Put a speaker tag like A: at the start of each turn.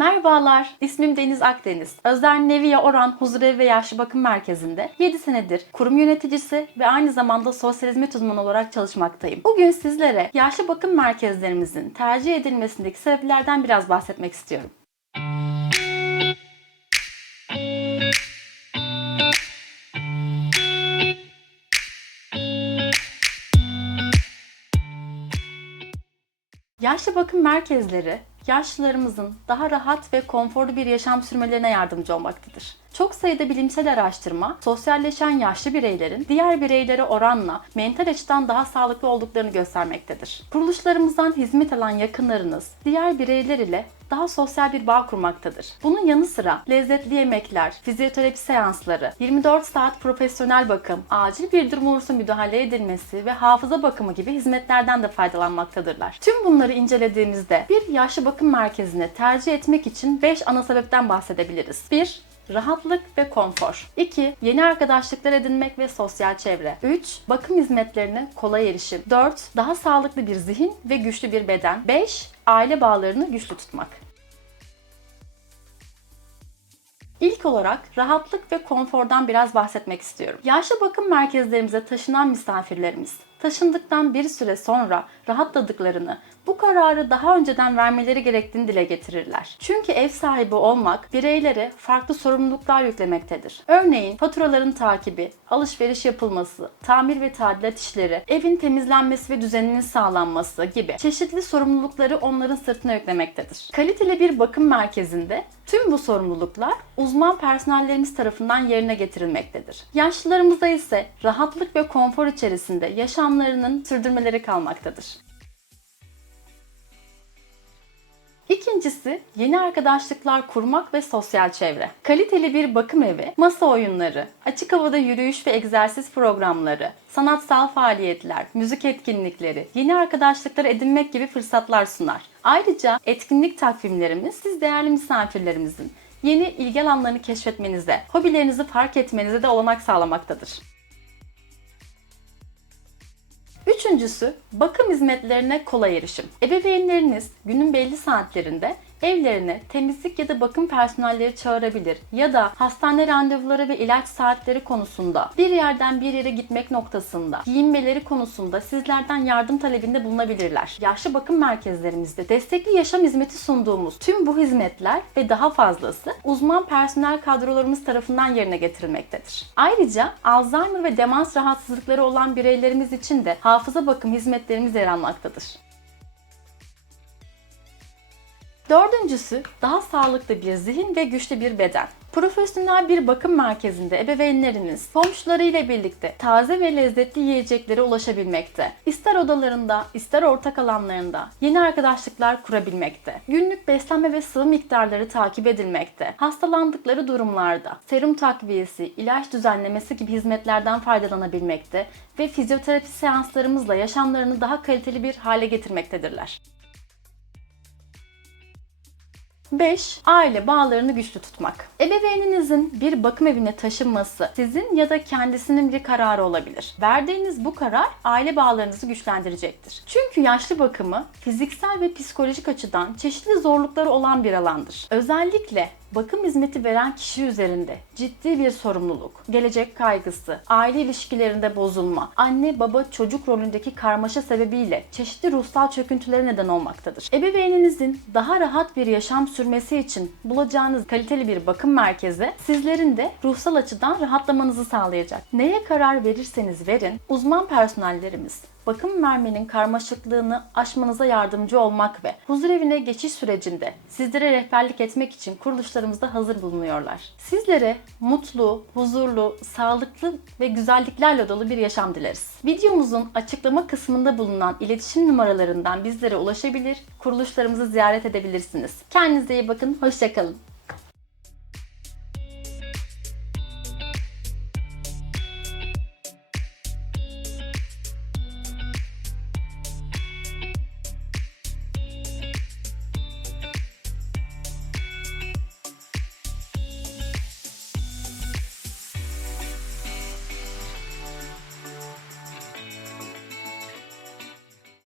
A: Merhabalar, ismim Deniz Akdeniz. Özel Nevia Oran Huzurevi ve Yaşlı Bakım Merkezi'nde 7 senedir kurum yöneticisi ve aynı zamanda sosyal hizmet uzmanı olarak çalışmaktayım. Bugün sizlere yaşlı bakım merkezlerimizin tercih edilmesindeki sebeplerden biraz bahsetmek istiyorum. Yaşlı bakım merkezleri yaşlılarımızın daha rahat ve konforlu bir yaşam sürmelerine yardımcı olmaktadır. Çok sayıda bilimsel araştırma, sosyalleşen yaşlı bireylerin diğer bireylere oranla mental açıdan daha sağlıklı olduklarını göstermektedir. Kuruluşlarımızdan hizmet alan yakınlarınız diğer bireyler ile daha sosyal bir bağ kurmaktadır. Bunun yanı sıra lezzetli yemekler, fizyoterapi seansları, 24 saat profesyonel bakım, acil bir durum olursa müdahale edilmesi ve hafıza bakımı gibi hizmetlerden de faydalanmaktadırlar. Tüm bunları incelediğimizde bir yaşlı bakım merkezine tercih etmek için 5 ana sebepten bahsedebiliriz. 1. Rahatlık ve konfor. 2. Yeni arkadaşlıklar edinmek ve sosyal çevre. 3. Bakım hizmetlerine kolay erişim. 4. Daha sağlıklı bir zihin ve güçlü bir beden. 5. Aile bağlarını güçlü tutmak. İlk olarak rahatlık ve konfordan biraz bahsetmek istiyorum. Yaşlı bakım merkezlerimize taşınan misafirlerimiz taşındıktan bir süre sonra rahatladıklarını, bu kararı daha önceden vermeleri gerektiğini dile getirirler. Çünkü ev sahibi olmak bireylere farklı sorumluluklar yüklemektedir. Örneğin faturaların takibi, alışveriş yapılması, tamir ve tadilat işleri, evin temizlenmesi ve düzeninin sağlanması gibi çeşitli sorumlulukları onların sırtına yüklemektedir. Kaliteli bir bakım merkezinde tüm bu sorumluluklar uzman personellerimiz tarafından yerine getirilmektedir. Yaşlılarımızda ise rahatlık ve konfor içerisinde yaşamlarının sürdürmeleri kalmaktadır. İkincisi yeni arkadaşlıklar kurmak ve sosyal çevre. Kaliteli bir bakım evi, masa oyunları, açık havada yürüyüş ve egzersiz programları, sanatsal faaliyetler, müzik etkinlikleri, yeni arkadaşlıklar edinmek gibi fırsatlar sunar. Ayrıca etkinlik takvimlerimiz siz değerli misafirlerimizin yeni ilgi alanlarını keşfetmenize, hobilerinizi fark etmenize de olanak sağlamaktadır. Üçüncüsü, bakım hizmetlerine kolay erişim. Ebeveynleriniz günün belli saatlerinde evlerine temizlik ya da bakım personelleri çağırabilir ya da hastane randevuları ve ilaç saatleri konusunda bir yerden bir yere gitmek noktasında giyinmeleri konusunda sizlerden yardım talebinde bulunabilirler. Yaşlı bakım merkezlerimizde destekli yaşam hizmeti sunduğumuz tüm bu hizmetler ve daha fazlası uzman personel kadrolarımız tarafından yerine getirilmektedir. Ayrıca Alzheimer ve demans rahatsızlıkları olan bireylerimiz için de hafıza bakım hizmetlerimiz yer almaktadır. Dördüncüsü daha sağlıklı bir zihin ve güçlü bir beden. Profesyonel bir bakım merkezinde ebeveynleriniz komşularıyla birlikte taze ve lezzetli yiyeceklere ulaşabilmekte. İster odalarında, ister ortak alanlarında yeni arkadaşlıklar kurabilmekte. Günlük beslenme ve sıvı miktarları takip edilmekte. Hastalandıkları durumlarda serum takviyesi, ilaç düzenlemesi gibi hizmetlerden faydalanabilmekte ve fizyoterapi seanslarımızla yaşamlarını daha kaliteli bir hale getirmektedirler. 5. Aile bağlarını güçlü tutmak. Ebeveyninizin bir bakım evine taşınması sizin ya da kendisinin bir kararı olabilir. Verdiğiniz bu karar aile bağlarınızı güçlendirecektir. Çünkü yaşlı bakımı fiziksel ve psikolojik açıdan çeşitli zorlukları olan bir alandır. Özellikle bakım hizmeti veren kişi üzerinde ciddi bir sorumluluk, gelecek kaygısı, aile ilişkilerinde bozulma, anne baba çocuk rolündeki karmaşa sebebiyle çeşitli ruhsal çöküntülere neden olmaktadır. Ebeveyninizin daha rahat bir yaşam sürmesi için bulacağınız kaliteli bir bakım merkezi sizlerin de ruhsal açıdan rahatlamanızı sağlayacak. Neye karar verirseniz verin, uzman personellerimiz bakım vermenin karmaşıklığını aşmanıza yardımcı olmak ve huzur evine geçiş sürecinde sizlere rehberlik etmek için kuruluşlarımızda hazır bulunuyorlar. Sizlere mutlu, huzurlu, sağlıklı ve güzelliklerle dolu bir yaşam dileriz. Videomuzun açıklama kısmında bulunan iletişim numaralarından bizlere ulaşabilir, kuruluşlarımızı ziyaret edebilirsiniz. Kendinize iyi bakın, hoşçakalın.